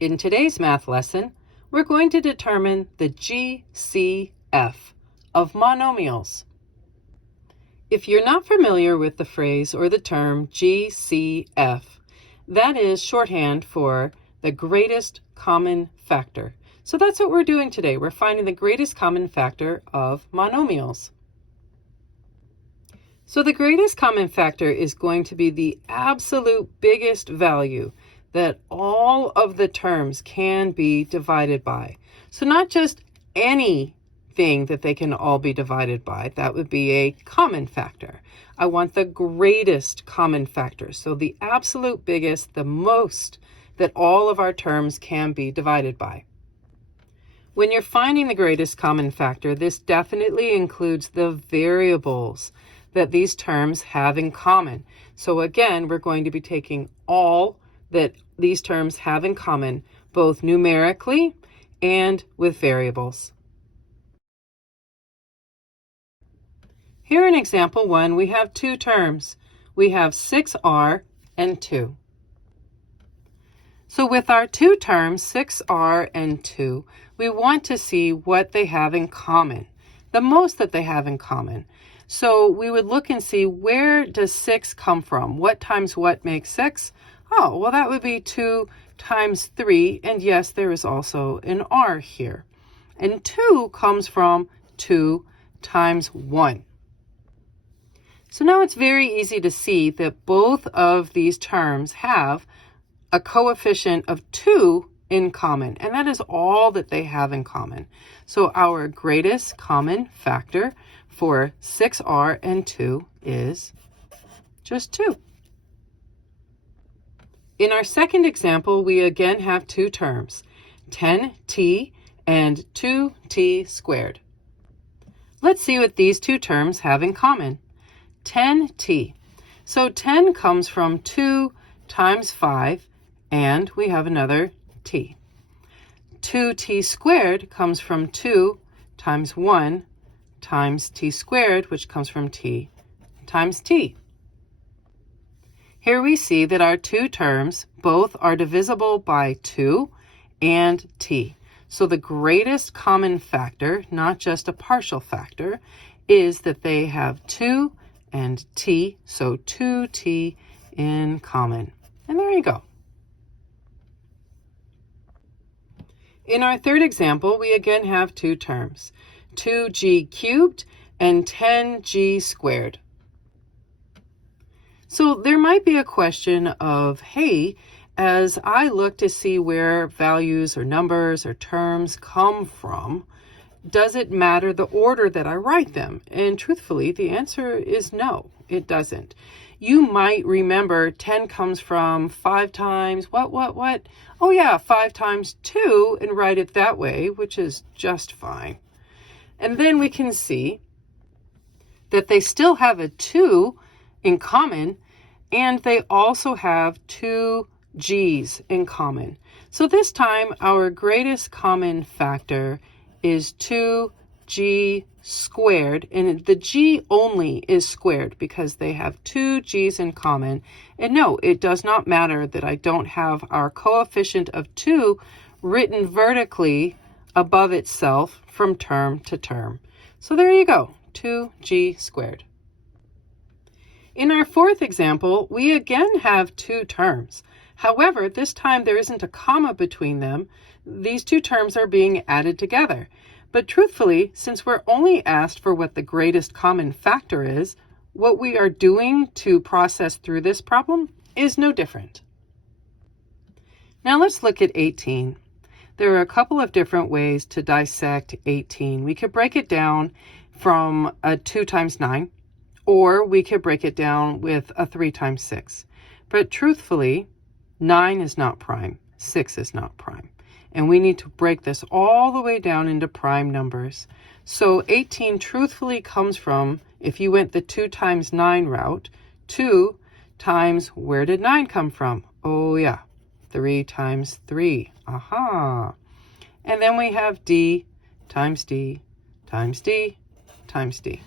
In today's math lesson, we're going to determine the GCF of monomials. If you're not familiar with the phrase or the term GCF, that is shorthand for the greatest common factor. So that's what we're doing today. We're finding the greatest common factor of monomials. So the greatest common factor is going to be the absolute biggest value that all of the terms can be divided by. So not just anything that they can all be divided by, that would be a common factor. I want the greatest common factor, so the absolute biggest, the most that all of our terms can be divided by. When you're finding the greatest common factor, this definitely includes the variables that these terms have in common. So again, we're going to be taking all that these terms have in common, both numerically and with variables. Here in example 1, we have two terms. We have 6r and 2. So with our two terms, 6r and 2, we want to see what they have in common, the most that they have in common. So we would look and see, where does 6 come from? What times what makes 6? Oh, well, that would be 2 times 3, and yes, there is also an r here. And 2 comes from 2 times 1. So now it's very easy to see that both of these terms have a coefficient of 2 in common, and that is all that they have in common. So our greatest common factor for 6r and 2 is just 2. In our second example, we again have two terms, 10t and 2t squared. Let's see what these two terms have in common. 10t. So 10 comes from 2 times 5, and we have another t. 2t squared comes from 2 times 1 times t squared, which comes from t times t. Here we see that our two terms both are divisible by 2 and t. So the greatest common factor, not just a partial factor, is that they have 2 and t, so 2t in common. And there you go. In our third example, we again have two terms, 2g cubed and 10g squared. So there might be a question of, hey, as I look to see where values or numbers or terms come from, does it matter the order that I write them? And truthfully, the answer is no, it doesn't. You might remember 10 comes from 5 times, what? Oh yeah, 5 times 2, and write it that way, which is just fine. And then we can see that they still have a 2 in common, and they also have 2 g's in common. So this time, our greatest common factor is 2g squared, and the g only is squared because they have 2 g's in common. And no, it does not matter that I don't have our coefficient of 2 written vertically above itself from term to term. So there you go, 2g squared. In our fourth example, we again have two terms. However, this time there isn't a comma between them. These two terms are being added together. But truthfully, since we're only asked for what the greatest common factor is, what we are doing to process through this problem is no different. Now let's look at 18. There are a couple of different ways to dissect 18. We could break it down from a 2 times 9, or we could break it down with a 3 times 6. But truthfully, 9 is not prime, 6 is not prime. And we need to break this all the way down into prime numbers. So 18 truthfully comes from, if you went the 2 times 9 route, 2 times, where did 9 come from? Oh yeah, 3 times 3. Aha. And then we have d times d times d times d.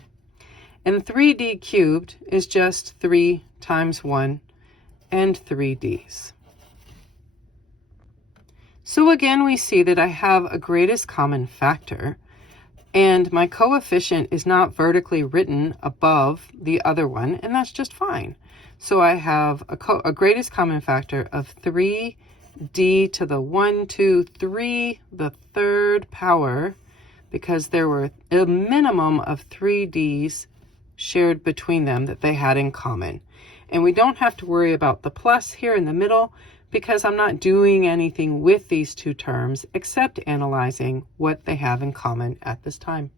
And 3d cubed is just 3 times 1 and 3d's. So again, we see that I have a greatest common factor, and my coefficient is not vertically written above the other one, and that's just fine. So I have a greatest common factor of 3d to the 1, 2, 3, the third power, because there were a minimum of 3d's shared between them that they had in common. And we don't have to worry about the plus here in the middle, because I'm not doing anything with these two terms except analyzing what they have in common at this time.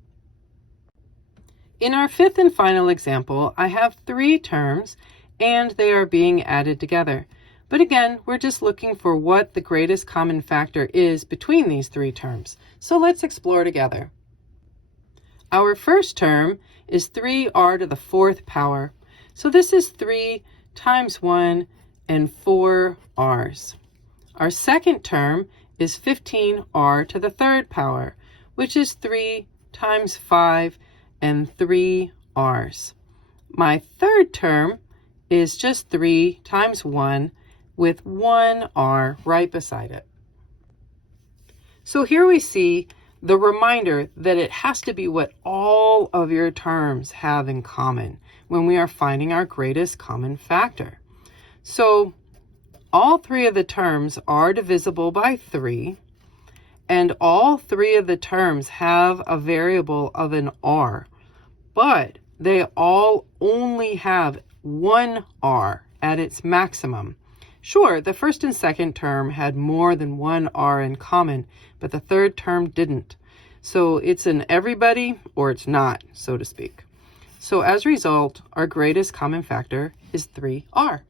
In our fifth and final example, I have three terms and they are being added together. But again, we're just looking for what the greatest common factor is between these three terms. So let's explore together. Our first term is 3r to the fourth power. So this is 3 times 1 and 4 r's. Our second term is 15r to the third power, which is 3 times 5 and 3 r's. My third term is just 3 times 1 with 1 r right beside it. So here we see the reminder that it has to be what all of your terms have in common when we are finding our greatest common factor. So all three of the terms are divisible by 3, and all three of the terms have a variable of an r, but they all only have 1 r at its maximum. Sure, the first and second term had more than 1 r in common, but the third term didn't. So it's an everybody or it's not, so to speak. So as a result, our greatest common factor is 3r.